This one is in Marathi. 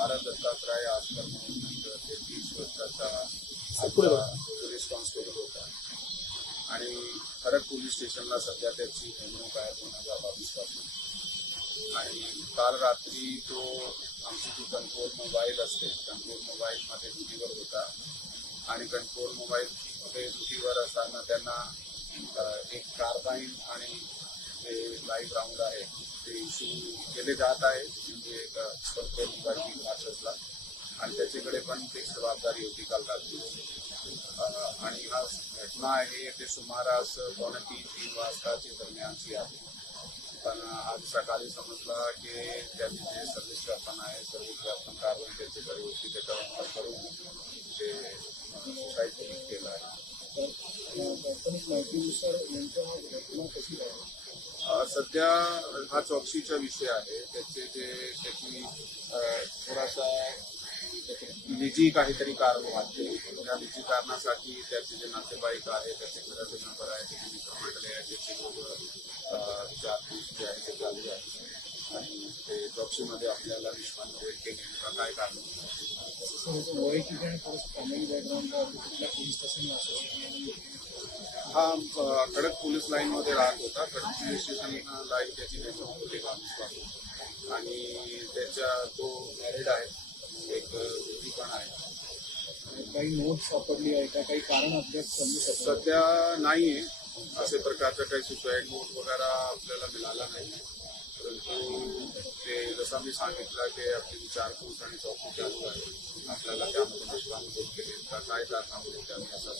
भारत दत्तात्रय आजकर म्हणून नंतर ते तीस वर्षाचा पोलीस कॉन्स्टेबल होता. आणि खरड पोलीस स्टेशनला सध्या त्याची नेमणूक आहे दोन हजार बावीसपासून आणि काल रात्री तो आमची जी कंट्रोल मोबाईल असते कंट्रोल मोबाईलमध्ये ड्युटीवर होता. आणि कंट्रोल मोबाईलमध्ये ड्युटीवर असताना त्यांना एक कार्बाईन आणि जे लाईव्ह राऊंड आहे ते इश्यू केले जात आहे. म्हणजे एक कंट्रोल मार्शसला आणि त्याच्याकडे पण ते जबाबदारी होती काल रात्री. आणि हा घटना आहे ते सुमारास पावणे तीन तीन वाजताची दरम्यानची आहे. पण आज सकाळी समजला की त्यांनी जे सर्व्हिस व्यापन आहे सर्व्हिस व्यापन कारवाई त्याच्याकडे होती त्याच्यावर करून ते सुसाईड केलं आहे. माहितीनुसार सध्या हा चौकशीचा विषय आहे. त्याचे जे त्याची थोडासा निजी काहीतरी कारण वाटते. त्या निजी कारणासाठी त्याचे जे नातेवाईक आहे त्याचे घराचे नंबर आहे त्याचे मित्रमंडळी आहे त्याचे लोक अ, विचारपूस जे आहे ते चालू आहे आणि ते चौकशीमध्ये आपल्याला निष्पन्न होईल की नेमका काय कारण पोलीस स्टेशनला हा अ, खडक पोलीस लाईनमध्ये राहत होता. खडक पोलीस स्टेशन लाईन त्याची नेमणूक होती बावीस आणि त्याच्या तो मॅरिड आहे एक मुलगी पण आहे. काही नोट्स सापडली आहे का? काही कारण शकतो सध्या नाहीये. असे प्रकारचं काही सुसाईड नोट वगैरे आपल्याला मिळाला नाही. परंतु जसं मी सांगितलं की आपली विचारपूस आणि चौकशी चालू आहे. आपल्याला त्यामध्ये निष्काम केले का काय कारणामुळे त्यांनी असा